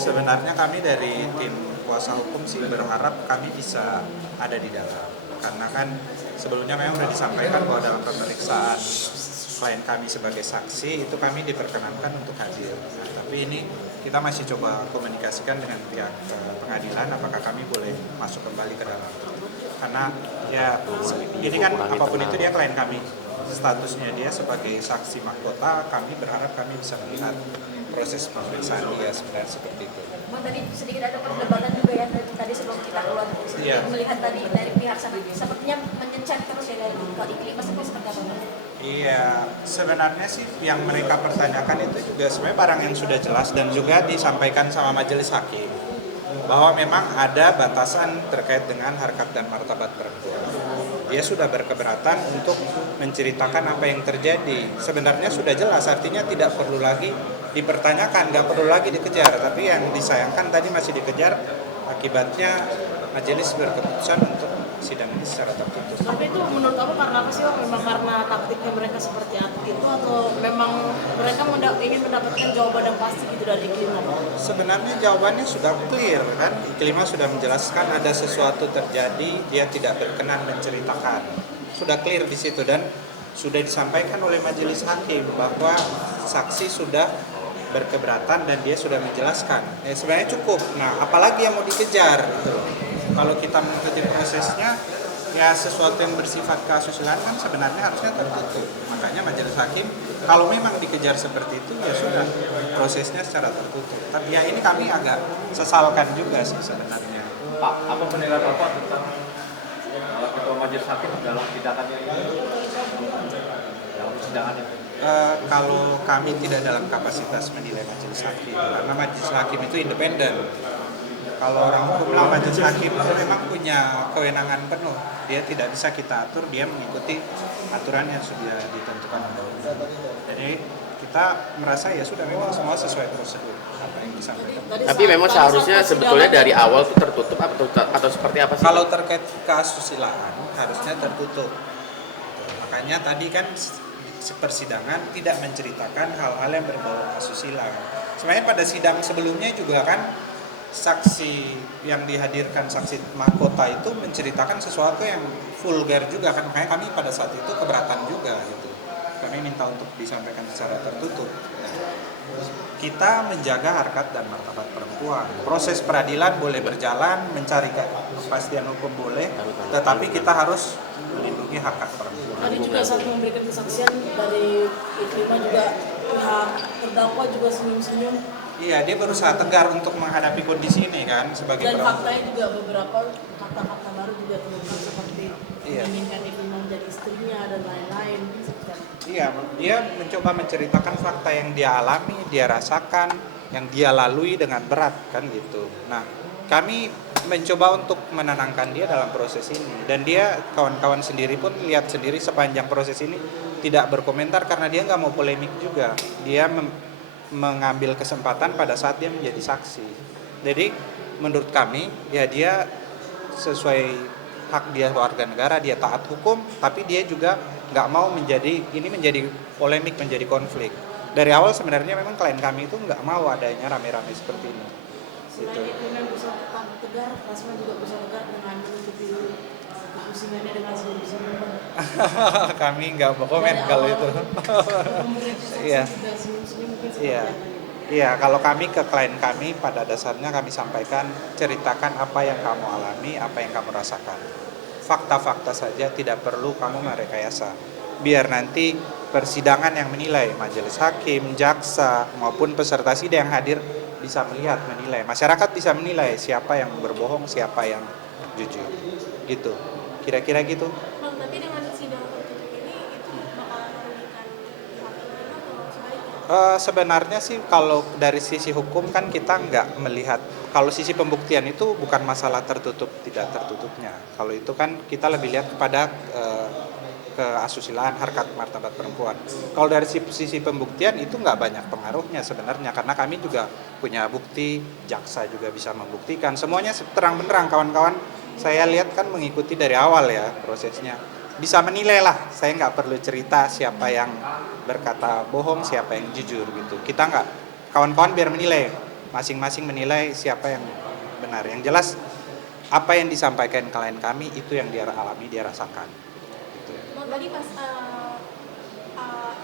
Sebenarnya kami dari tim kuasa hukum sih berharap kami bisa ada di dalam. Karena kan sebelumnya memang sudah disampaikan bahwa dalam pemeriksaan klien kami sebagai saksi itu kami diperkenankan untuk hadir. Nah, tapi ini kita masih coba komunikasikan dengan pihak pengadilan apakah kami boleh masuk kembali ke dalam. Karena ya ini kan apapun itu dia klien kami. Statusnya dia sebagai saksi mahkota, kami berharap kami bisa melihat proses pemeriksaan dia sebenarnya seperti itu. Bang, tadi sedikit ada perdebatan juga ya tadi sebelum kita keluar. Iya. Melihat tadi dari pihak sepertinya menyencat terus ya dari Iklim seperti apa? Iya, sebenarnya sih yang mereka pertanyakan itu juga sebenarnya barang yang sudah jelas dan juga disampaikan sama majelis hakim bahwa memang ada batasan terkait dengan harkat dan martabat perempuan. Dia sudah berkeberatan untuk menceritakan apa yang terjadi. Sebenarnya sudah jelas, artinya tidak perlu lagi dipertanyakan, nggak perlu lagi dikejar. Tapi yang disayangkan tadi masih dikejar, akibatnya majelis berkeputusan untuk sidang ini secara tertutup. Tapi itu menurut kamu karena apa sih, Bang? Memang karena taktiknya mereka seperti itu atau memang mereka ingin mendapatkan jawaban yang pasti gitu dari Iklim? Sebenarnya jawabannya sudah clear kan, Iklimah sudah menjelaskan ada sesuatu terjadi, dia tidak berkenan menceritakan. Sudah clear di situ dan sudah disampaikan oleh majelis hakim bahwa saksi sudah berkeberatan dan dia sudah menjelaskan. Sebenarnya cukup. Nah, apalagi yang mau dikejar gitu loh. Kalau kita mengikuti prosesnya, ya sesuatu yang bersifat keasusilaan kan sebenarnya harusnya tertutup. Makanya majelis hakim kalau memang dikejar seperti itu ya sudah prosesnya secara tertutup. Tapi ya ini kami agak sesalkan juga sih sebenarnya. Pak, apa penilaian Bapak tentang ketua majelis hakim dalam tindakannya ini? Dalam persidangannya? Kalau kami tidak dalam kapasitas menilai majelis hakim, karena majelis hakim itu independen. Kalau orang hukum lah, majelis hakim itu memang punya kewenangan penuh. Dia tidak bisa kita atur, dia mengikuti aturan yang sudah ditentukan undang-undang. Jadi kita merasa ya sudah memang semua sesuai prosedur apa yang disampaikan. Tapi memang seharusnya sebetulnya dari awal itu tertutup atau seperti apa sih? Kalau terkait keasusilaan harusnya tertutup. Makanya tadi kan persidangan tidak menceritakan hal-hal yang berbau asusila. Sebenarnya pada sidang sebelumnya juga kan saksi yang dihadirkan, saksi mahkota itu menceritakan sesuatu yang vulgar juga kan, makanya kami pada saat itu keberatan juga gitu. Kami minta untuk disampaikan secara tertutup. Kita menjaga harkat dan martabat perempuan. Proses peradilan boleh berjalan, mencari kepastian hukum boleh, tetapi kita harus melindungi hak perempuan. Tadi juga saat memberikan kesaksian dari Iklimah juga pihak terdakwa juga senyum-senyum. Iya, dia berusaha tegar untuk menghadapi kondisi ini kan sebagai Dan perempuan. faktanya juga beberapa fakta-fakta baru juga terungkap seperti menginginkan Iklimah menjadi istrinya dan lain-lain. Iya, dia mencoba menceritakan fakta yang dia alami, dia rasakan, yang dia lalui dengan berat kan gitu. Nah, kami mencoba untuk menenangkan dia dalam proses ini dan dia kawan-kawan sendiri pun lihat sendiri sepanjang proses ini tidak berkomentar karena dia nggak mau polemik juga. Dia mengambil kesempatan pada saat dia menjadi saksi. Jadi menurut kami ya dia sesuai hak dia warga negara, dia taat hukum, tapi dia juga nggak mau menjadi polemik, menjadi konflik. Dari awal sebenarnya memang klien kami itu nggak mau adanya rame-rame seperti ini. Selain Iklimah bisa tetap tegar, Rasma juga bisa tegar dengan menutupi kepusingannya dengan senyum-senyum. Kami nggak mau komen kalau itu. Iya. Iya. Iya, kalau kami ke klien kami pada dasarnya kami sampaikan, ceritakan apa yang kamu alami, apa yang kamu rasakan. Fakta-fakta saja, tidak perlu kamu merekayasa. Biar nanti persidangan yang menilai, majelis hakim, jaksa, maupun peserta sidang yang hadir bisa melihat, menilai. Masyarakat bisa menilai siapa yang berbohong, siapa yang jujur. Gitu. Kira-kira gitu. Bang, tapi dengan sidang tertutup ini itu bakal merugikan pihak Iklim atau sebaliknya? Sebenarnya sih kalau dari sisi hukum kan kita nggak melihat, kalau sisi pembuktian itu bukan masalah tertutup tidak tertutupnya. Kalau itu kan kita lebih lihat kepada keasusilaan, harkat martabat perempuan. Kalau dari sisi pembuktian itu nggak banyak pengaruhnya sebenarnya karena kami juga punya bukti, jaksa juga bisa membuktikan. Semuanya terang benderang, kawan-kawan saya lihat kan mengikuti dari awal ya prosesnya. Bisa menilai lah, saya nggak perlu cerita siapa yang berkata bohong, siapa yang jujur gitu. Kita nggak, kawan-kawan biar menilai masing-masing menilai siapa yang benar. Yang jelas apa yang disampaikan klien kami itu yang dia alami, dia rasakan. Gitu. Bang, tadi pas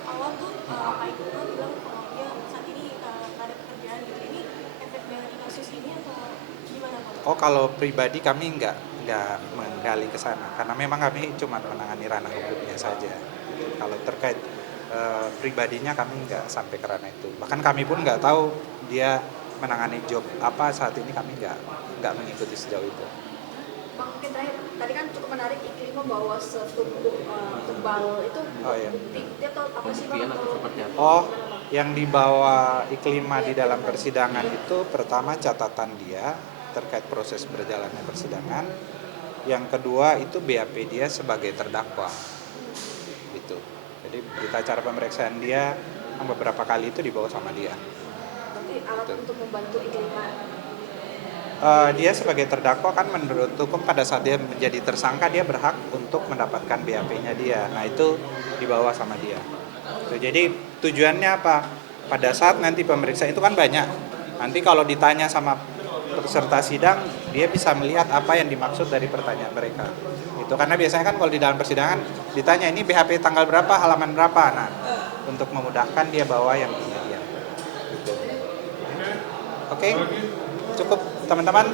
awal tuh Pak Iqbal bilang kalau dia saat ini nggak ada pekerjaan gitu. Ini efek dari kasus ini atau gimana Pak? Oh, kalau pribadi kami nggak menggali ke sana karena memang kami cuma menangani ranah hukumnya saja. Gitu. Kalau terkait pribadinya kami nggak sampai ke ranah itu. Bahkan kami pun nggak tahu dia menangani job apa saat ini, kami nggak mengikuti sejauh itu. Bang, mungkin terakhir, tadi kan cukup menarik Iklim membawa setumpuk tebal itu Oh, iya. bukti atau apa sih Bang? Pembuktian atau seperti apa? Oh, yang dibawa Iklima di dalam persidangan itu pertama catatan dia terkait proses berjalannya persidangan. Yang kedua itu BAP dia sebagai terdakwa. Gitu. Jadi berita acara pemeriksaan dia yang beberapa kali itu dibawa sama dia. Berarti alat Betul. untuk membantu Iklim. Dia sebagai terdakwa kan menurut hukum pada saat dia menjadi tersangka dia berhak untuk mendapatkan BAP-nya dia. Nah itu dibawa sama dia. Tuh, jadi tujuannya apa? Pada saat nanti pemeriksaan itu kan banyak. Nanti kalau ditanya sama peserta sidang, dia bisa melihat apa yang dimaksud dari pertanyaan mereka. Itu karena biasanya kan kalau di dalam persidangan ditanya ini BHP tanggal berapa, halaman berapa. Nah, untuk memudahkan dia bawa yang punya dia. Gitu. Oke, cukup teman-teman.